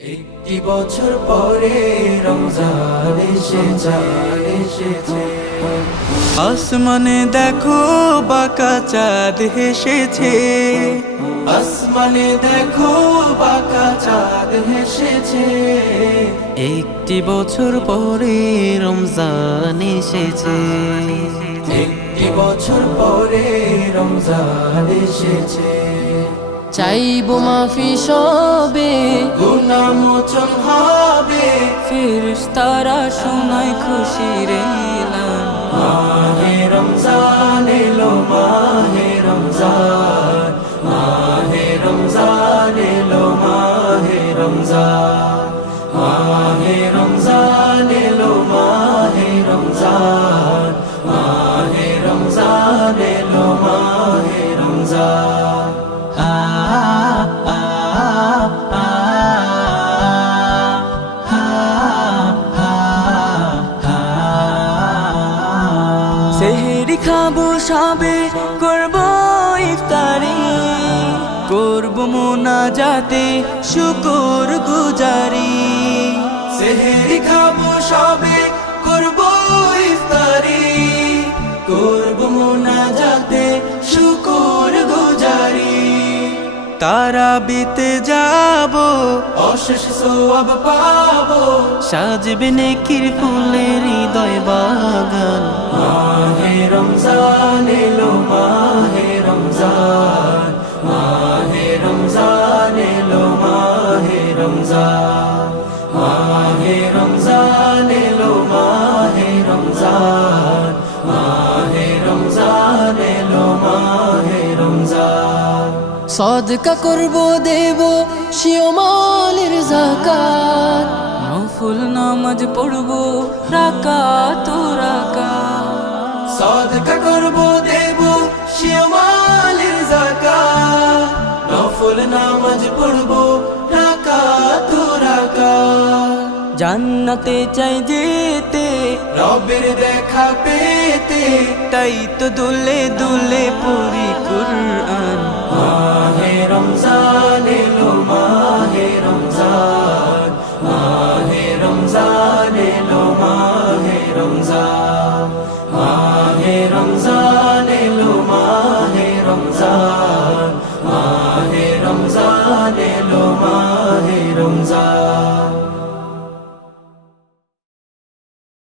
একটি বছর পরে রমজান এসেছে। আসমানে দেখো বাঁকা চাঁদ হেসেছে। আসমানে দেখো বাঁকা চাঁদ হেসেছে। একটি বছর পরে রমজান এসেছে। একটি বছর পরে রমজান এসেছে। চাইবো মাফি সবে, গুনাহ মোচন হবে। ফেরেশতারা শোনায় খুশির এলান। মাহে রমজান এলো, মাহে রমজান, মাহে রমজান এলো, মাহে রমজান, মাহে রমজান এলো, মাহে রমজান, মাহে রমজান এলো, মাহে রমজান। সেহরি খাবো সবে, করবো ইফতারি, করবো মোনাজাতে শুকর গুজারি। সেহরি খাবো সবে, করবো ইফতারি, করবো মোনাজাতে শুকর গুজারি। তারা বিতে যাবো, অশেষ সওয়াব পাবো। সাজবে নেকির ফুলের হৃদয় বাগান। মাহে রমজান এলো, মাহে রমজান, মাহে রমজান এলো, মাহে রমজান, মাহে রমজান এলো, মাহে রমজান, মাহে রমজান এলো, মাহে রমজান। সদকা করবো দেবো শিওমালের যাকাত, নফল নামাজ পড়বো রাকাত রাকাত। সদকা করবো দেবো শিওমালের যাকাত, নফল নামাজ পড়বো রাকাত রাকাত। জান্নাতে চাই যেতে, রবের দেখা পেতে, তাই তো দুলে দুলে পড়ি কুরআন। মাহে রমজান এলো, মাহে রমজান, মাহে রমজান